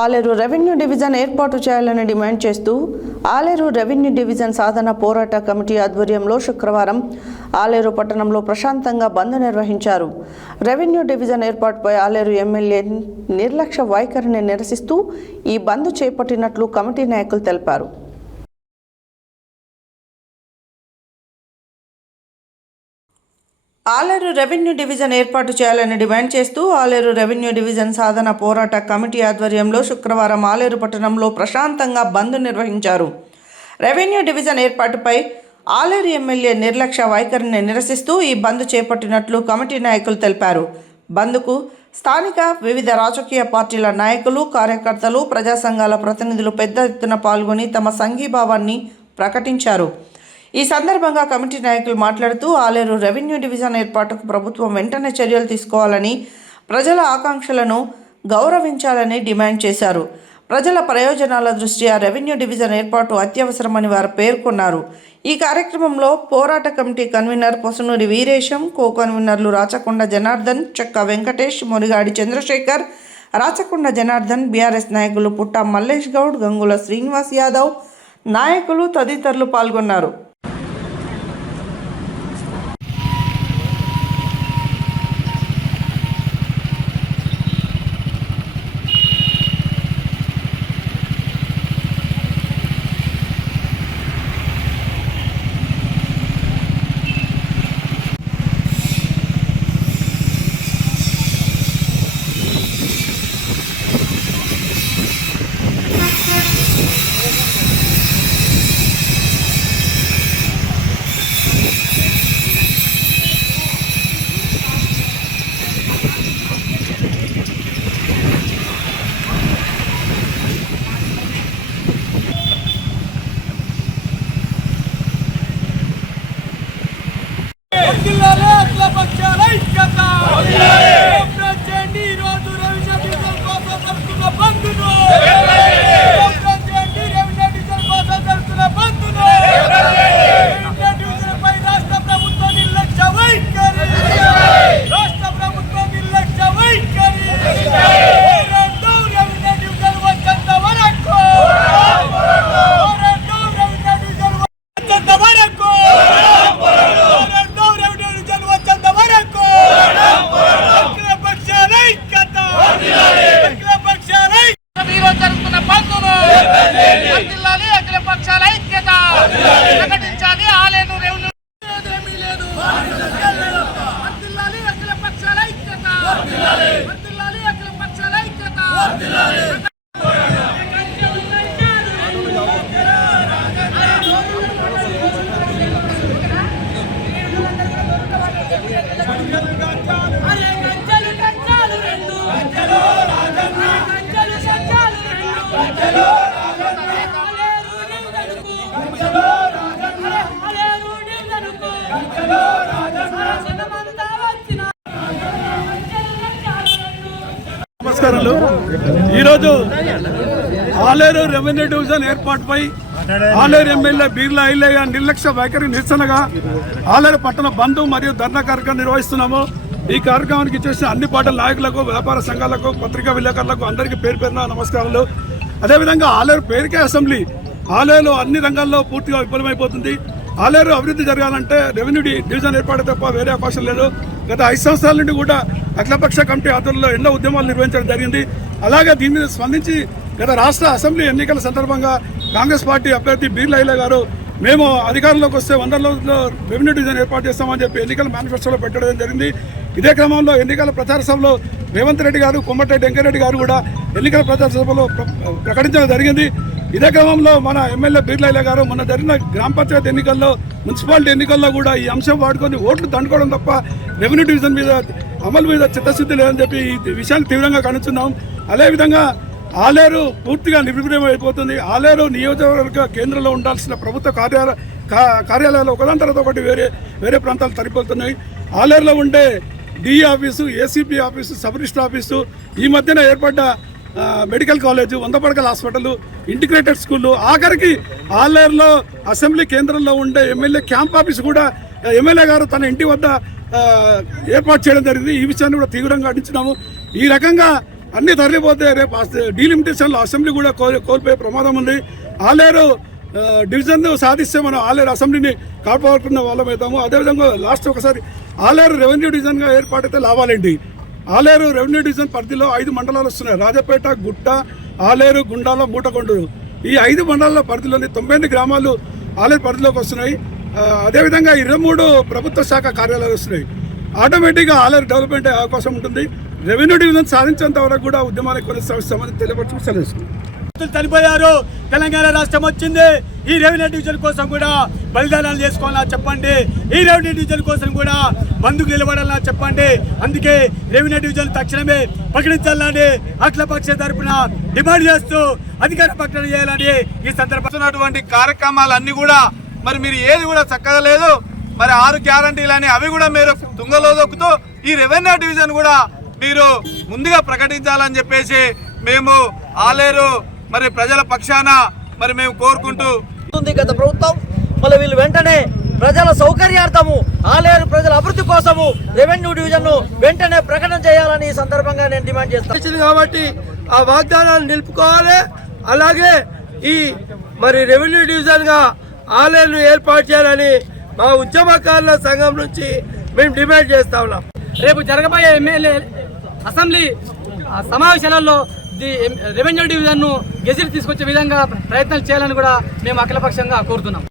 Aleru revenue division ఏర్పాటు చేయాలని demand చేస్తూ ఆలేరు రెవెన్యూ డివిజన్ సాధన పోరాట కమిటీ ఆధ్వర్యంలో శుక్రవారం ఆలేరు పట్టణంలో ప్రశాంతంగా బంద్ నిర్వహించారు. రెవెన్యూ డివిజన్ ఏర్పాటుపై ఆలేరు ఎమ్మెల్యే నిర్లక్ష్య వైఖరిని నిరసిస్తూ ఈ బంద్ చేపట్టినట్లు కమిటీ నాయకులు తెలిపారు. ఆలేరు రెవెన్యూ డివిజన్ ఏర్పాటు చేయాలని డిమాండ్ చేస్తూ ఆలేరు రెవెన్యూ డివిజన్ సాధన పోరాట కమిటీ ఆధ్వర్యంలో శుక్రవారం ఆలేరు పట్టణంలో ప్రశాంతంగా బంద్ నిర్వహించారు. రెవెన్యూ డివిజన్ ఏర్పాటుపై ఆలేరు ఎమ్మెల్యే నిర్లక్ష్య వైఖరిని నిరసిస్తూ ఈ బంద్ చేపట్టినట్లు కమిటీ నాయకులు తెలిపారు. బంద్కు స్థానిక వివిధ రాజకీయ పార్టీల నాయకులు, కార్యకర్తలు, ప్రజా సంఘాల ప్రతినిధులు పెద్ద ఎత్తున పాల్గొని తమ సంఘీభావాన్ని ప్రకటించారు. ఈ సందర్భంగా కమిటీ నాయకులు మాట్లాడుతూ ఆలేరు రెవెన్యూ డివిజన్ ఏర్పాటుకు ప్రభుత్వం వెంటనే చర్యలు తీసుకోవాలని, ప్రజల ఆకాంక్షలను గౌరవించాలని డిమాండ్ చేశారు. ప్రజల ప్రయోజనాల దృష్ట్యా రెవెన్యూ డివిజన్ ఏర్పాటు అత్యవసరమని వారు పేర్కొన్నారు. ఈ కార్యక్రమంలో పోరాట కమిటీ కన్వీనర్ పొసనూరి వీరేశం, కో కన్వీనర్లు రాచకొండ జనార్దన్, చెక్క వెంకటేష్, మునిగాడి చంద్రశేఖర్, రాచకొండ జనార్దన్, బీఆర్ఎస్ నాయకులు పుట్ట మల్లేష్ గౌడ్, గంగుల శ్రీనివాస్ యాదవ్ నాయకులు తదితరులు పాల్గొన్నారు. నమస్కారాలు. ఈరోజు ఆలేరు రెవెన్యూ డివిజన్ ఏర్పాటుపై ఆలేరు ఎమ్మెల్యే బీర్లా ఐలయ్య నిర్లక్ష్య వైఖరి నిరసనగా ఆలేరు పట్టణ బంద్ మరియు ధర్నా కార్యక్రమం నిర్వహిస్తున్నాము. ఈ కార్యక్రమానికి చేసిన అన్ని పార్టీల నాయకులకు, వ్యాపార సంఘాలకు, పత్రికా విలేకరులకు అందరికీ పేరు పేరున నమస్కారాలు. అదేవిధంగా ఆలేరు పేరుకే అసెంబ్లీ. ఆలేరు అన్ని రంగాల్లో పూర్తిగా విఫలమైపోతుంది. ఆలేరు అభివృద్ధి జరగాలంటే రెవెన్యూ డివిజన్ ఏర్పాటు తప్ప వేరే అవకాశం లేదు. గత 5 సంవత్సరాల నుండి కూడా అఖిలపక్ష కమిటీ ఆధ్వర్యంలో ఎన్నో ఉద్యమాలు నిర్వహించడం జరిగింది. అలాగే దీని మీద స్పందించి గత రాష్ట్ర అసెంబ్లీ ఎన్నికల సందర్భంగా కాంగ్రెస్ పార్టీ అభ్యర్థి బీర్లా ఐలయ్య గారు మేము అధికారంలోకి వస్తే 100 రోజుల్లో రెవెన్యూ డివిజన్ ఏర్పాటు చేస్తామని చెప్పి ఎన్నికల మేనిఫెస్టోలో పెట్టడం జరిగింది. ఇదే క్రమంలో ఎన్నికల ప్రచార సభలో రేవంత్ రెడ్డి గారు, కోమటిరెడ్డి వెంకటరెడ్డి గారు కూడా ఎన్నికల ప్రచార సభలో ప్రకటించడం జరిగింది. ఇదే క్రమంలో మన ఎమ్మెల్యే బీర్లా ఐలయ్య గారు మొన్న జరిగిన గ్రామ పంచాయతీ ఎన్నికల్లో, మున్సిపాలిటీ ఎన్నికల్లో కూడా ఈ అంశం వాడుకొని ఓట్లు దండుకోవడం తప్ప రెవెన్యూ డివిజన్ మీద అమలు మీద చిత్తశుద్ధి లేదని చెప్పి ఈ విషయాన్ని తీవ్రంగా ఖండిస్తున్నాం. అదేవిధంగా ఆలేరు పూర్తిగా నిర్వీర్యం అయిపోతుంది. ఆలేరు నియోజకవర్గ కేంద్రంలో ఉండాల్సిన ప్రభుత్వ కార్యాలయాలు ఒకదాని తర్వాత ఒకటి వేరే ప్రాంతాలు తరిపోతున్నాయి. ఆలేరులో ఉండే DE office, ACP office, sub register office, ఈ మధ్యన ఏర్పడ్డ మెడికల్ కాలేజు, 100 పడకల హాస్పిటల్, ఇంటిగ్రేటెడ్ స్కూళ్ళు, ఆఖరికి ఆలేరులో అసెంబ్లీ కేంద్రంలో ఉండే ఎమ్మెల్యే క్యాంప్ ఆఫీస్ కూడా ఎమ్మెల్యే గారు తన ఇంటి వద్ద ఏర్పాటు చేయడం జరిగింది. ఈ విషయాన్ని కూడా తీవ్రంగా ఖండించినాము. ఈ రకంగా అన్ని తరలిపోతే రేపు డీలిమిటేషన్లో అసెంబ్లీ కూడా కోల్పోయే ప్రమాదం ఉంది. ఆలేరు డివిజన్ సాధిస్తే మనం ఆలేరు అసెంబ్లీని కాపాడుకున్న వాళ్ళం అవుతాము. అదేవిధంగా లాస్ట్ ఒకసారి ఆలేరు రెవెన్యూ డివిజన్గా ఏర్పాటైతే లాభాలేంటి? ఆలేరు రెవెన్యూ డివిజన్ పరిధిలో 5 మండలాలు వస్తున్నాయి. రాజపేట, గుట్ట, ఆలేరు, గుండాల, మూటకొండూరు. ఈ 5 మండలాల పరిధిలోని 98 గ్రామాలు ఆలేరు పరిధిలోకి వస్తున్నాయి. అదేవిధంగా 23 ప్రభుత్వ శాఖ కార్యాలయాలు వస్తున్నాయి. ఆటోమేటిక్గా ఆలేరు డెవలప్మెంట్ అయ్యే అవకాశం ఉంటుంది. రెవెన్యూ డివిజన్ సాధించేంత వరకు కూడా ఉద్యమాన్ని కొనసాగిస్తామని తెలియపరచు సెలవు. చనిపోయారు. తెలంగాణ రాష్ట్రం వచ్చింది. ఈ రెవెన్యూ డివిజన్ కోసం కూడా బలిదానాలు చేసుకోవాలా చెప్పండి. ఈ రెవెన్యూ డివిజన్ కోసం కూడా బంధుకు నిలబడాలా చెప్పండి. అందుకే రెవెన్యూ డివిజన్ తక్షణమే ప్రకటించాలని అఖిలపక్ష తరపున డిమాండ్ చేస్తూ అధికార ప్రకటన చేయాలని ఈ సందర్భంగా కార్యక్రమాలన్నీ కూడా మరి మీరు ఏది కూడా చక్కగా లేదు. మరి 6 గ్యారంటీలని అవి కూడా మీరు తుంగలో దొక్కుతూ ఈ రెవెన్యూ డివిజన్ కూడా మీరు ముందుగా ప్రకటించాలని చెప్పేసి మేము ఆలేరు మరి ప్రజల పక్షాన మరి మేము కోరుకుంటూ గత ప్రభుత్వం మళ్ళీ వీళ్ళు వెంటనే ప్రజల సౌకర్యార్థము ఆలేరు ప్రజల అభివృద్ధి కోసము రెవెన్యూ డివిజన్ వెంటనే ప్రకటన చేయాలని ఈ సందర్భంగా నేను డిమాండ్ చేస్తాను. కాబట్టి ఆ వాగ్దానాన్ని నిలుపుకోవాలి. అలాగే ఈ మరి రెవెన్యూ డివిజన్ గా ఆలేరును ఏర్పాటు చేయాలని మా ఉద్యమకారుల సంఘం నుంచి మేము డిమాండ్ చేస్తా ఉన్నాం. రేపు జరగబోయే ఎమ్మెల్యే అసెంబ్లీ సమావేశాలలో రెవెన్యూ డివిజన్ ను గెజిట్ తీసుకొచ్చే విధంగా ప్రయత్నాలు చేయాలని కూడా మేము అఖిలపక్షంగా కోరుతున్నాం.